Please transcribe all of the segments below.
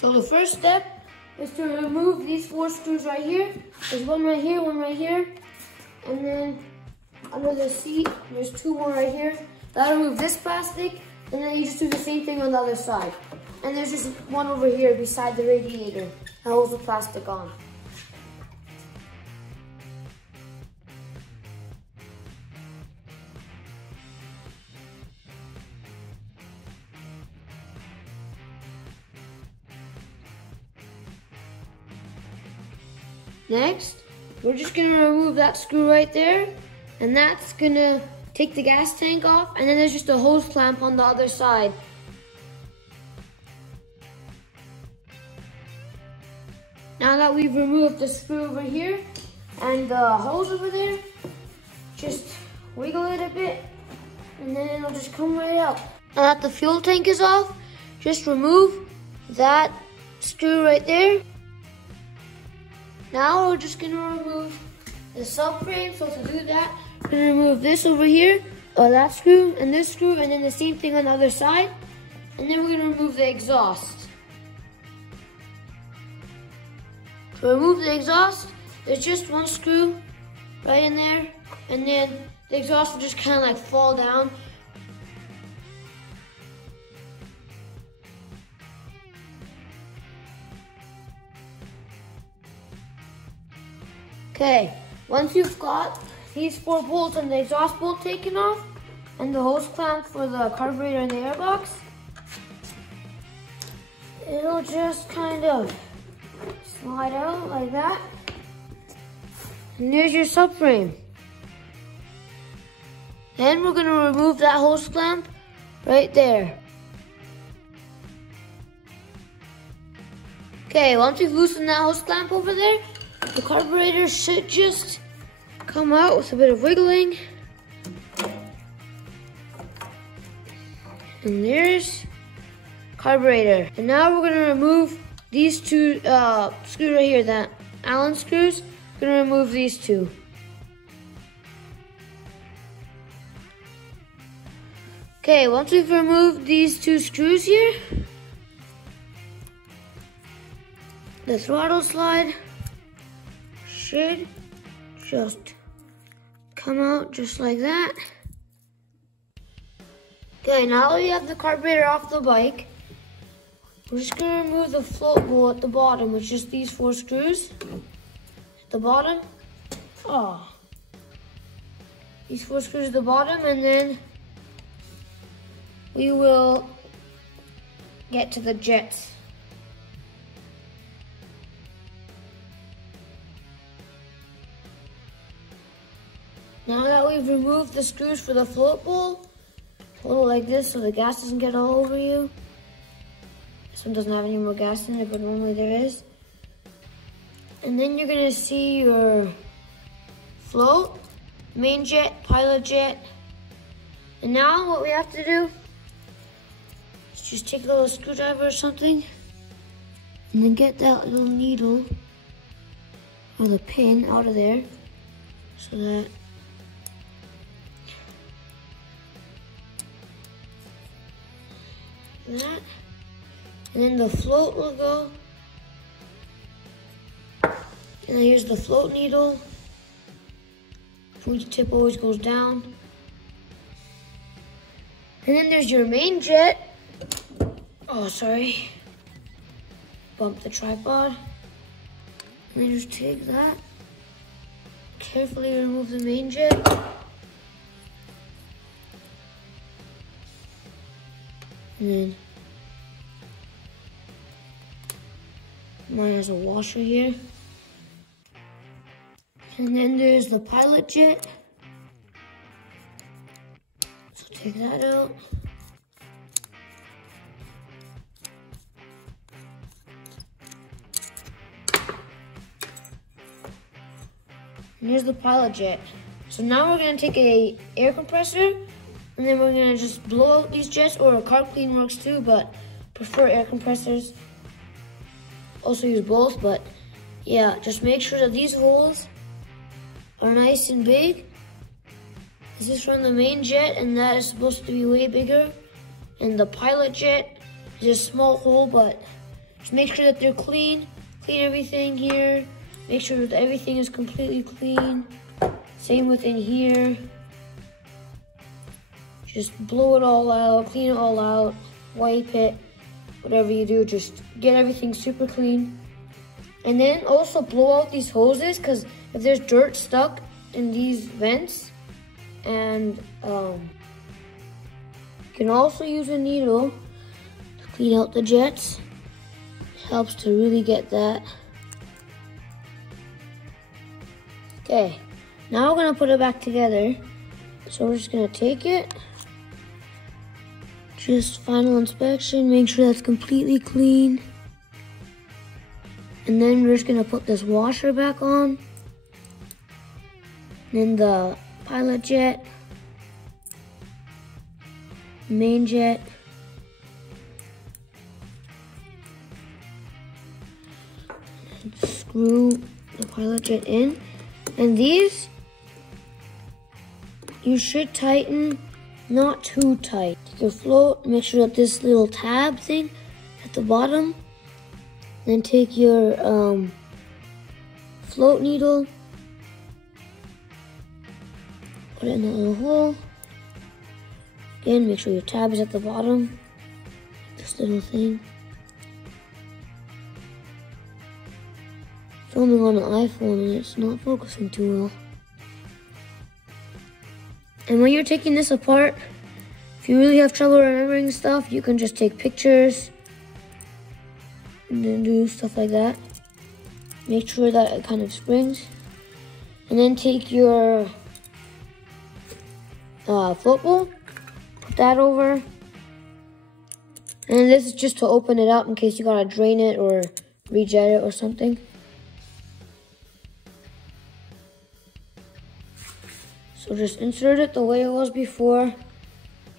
So the first step is to remove these 4 screws right here. There's one right here, and then under the seat, there's 2 more right here. That'll remove this plastic, and then you just do the same thing on the other side. And there's just one over here beside the radiator that holds the plastic on. Next, we're just gonna remove that screw right there, and that's gonna take the gas tank off, and then there's just a hose clamp on the other side. Now that we've removed the screw over here and the hose over there, just wiggle it a bit, and then it'll just come right out. Now that the fuel tank is off, just remove that screw right there. Now we're just gonna remove the subframe. So to do that, we're gonna remove this over here, that screw and this screw, and then the same thing on the other side. And then we're gonna remove the exhaust. To remove the exhaust, there's just one screw right in there, and then the exhaust will just kind of like fall down. Okay, once you've got these 4 bolts and the exhaust bolt taken off, and the hose clamp for the carburetor and the airbox, it'll just kind of slide out like that. And there's your subframe. Then we're gonna remove that hose clamp right there. Okay, once we've loosened that hose clamp over there, the carburetor should just come out with a bit of wiggling. And there's carburetor. And now we're gonna remove these 2 screws right here, the Allen screws. We're gonna remove these 2. Okay, once we've removed these 2 screws here, the throttle slide should just come out just like that. Okay, now that we have the carburetor off the bike, we're just gonna remove the float bowl at the bottom with just these 4 screws. At the bottom, these 4 screws at the bottom, and then we will get to the jets. Now that we've removed the screws for the float bowl, hold it like this so the gas doesn't get all over you. This one doesn't have any more gas in it, but normally there is. And then you're gonna see your float, main jet, pilot jet. And now what we have to do is just take a little screwdriver or something, and then get that little needle or the pin out of there so that that, and then the float will go, and then here's the float needle. Pointy tip always goes down, and then there's your main jet. Oh, sorry, bumped the tripod. And then just take that, carefully remove the main jet. And then mine has a washer here. And then there's the pilot jet. So take that out. And here's the pilot jet. So now we're gonna take a air compressor, and then we're gonna just blow out these jets, or a carb clean works too, but prefer air compressors. Also use both, but yeah, just make sure that these holes are nice and big. This is from the main jet, and that is supposed to be way bigger. And the pilot jet is a small hole, but Just make sure that they're clean. Clean everything here. Make sure that everything is completely clean. Same within here. Just blow it all out, clean it all out, wipe it, whatever you do, just get everything super clean. And then also blow out these hoses, because if there's dirt stuck in these vents, and you can also use a needle to clean out the jets. It helps to really get that. Okay, now we're gonna put it back together. So we're just gonna take it. Just final inspection, make sure that's completely clean. And then we're just gonna put this washer back on. Then the pilot jet, main jet, and screw the pilot jet in. And these, you should tighten not too tight. Take your float, make sure that this little tab thing at the bottom. Then take your float needle, put it in that little hole. Again, make sure your tab is at the bottom. This little thing. Filming on an iPhone and it's not focusing too well. And when you're taking this apart, if you really have trouble remembering stuff, you can just take pictures and then do stuff like that. Make sure that it kind of springs. And then take your float bowl, put that over. And this is just to open it up in case you gotta drain it or rejet it or something. So just insert it the way it was before.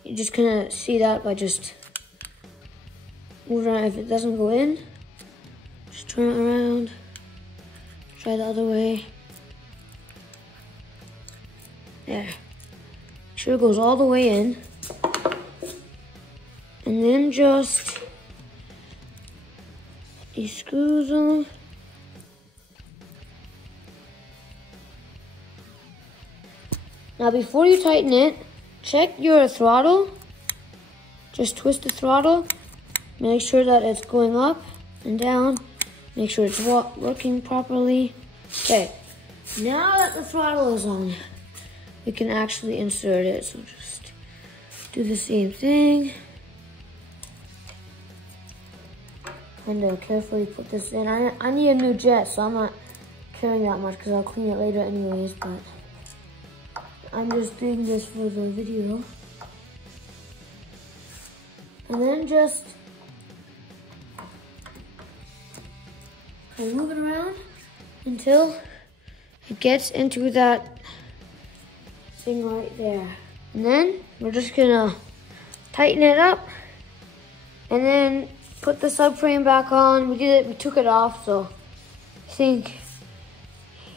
You just kind of see that by just moving around. If it doesn't go in, just turn it around. Try the other way. There. Make sure it goes all the way in. And then just put these screws on. Now before you tighten it, check your throttle. Just twist the throttle. Make sure that it's going up and down. Make sure it's working properly. Okay, now that the throttle is on, we can actually insert it. So just do the same thing. And carefully put this in. I need a new jet, so I'm not caring that much because I'll clean it later anyways, but I'm just doing this for the video. And then just move it around until it gets into that thing right there. And then we're just gonna tighten it up and then put the subframe back on. We took it off, so I think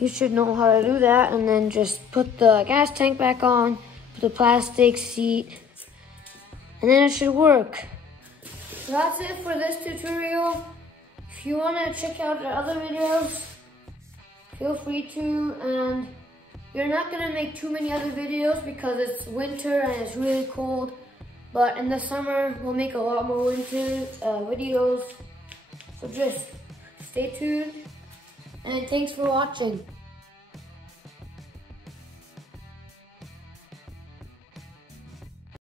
you should know how to do that. And then just put the gas tank back on, put the plastic seat, and then it should work. So that's it for this tutorial. If you want to check out the other videos, feel free to. And you're not going to make too many other videos because it's winter and it's really cold. But in the summer, we'll make a lot more winter videos. So just stay tuned. And thanks for watching.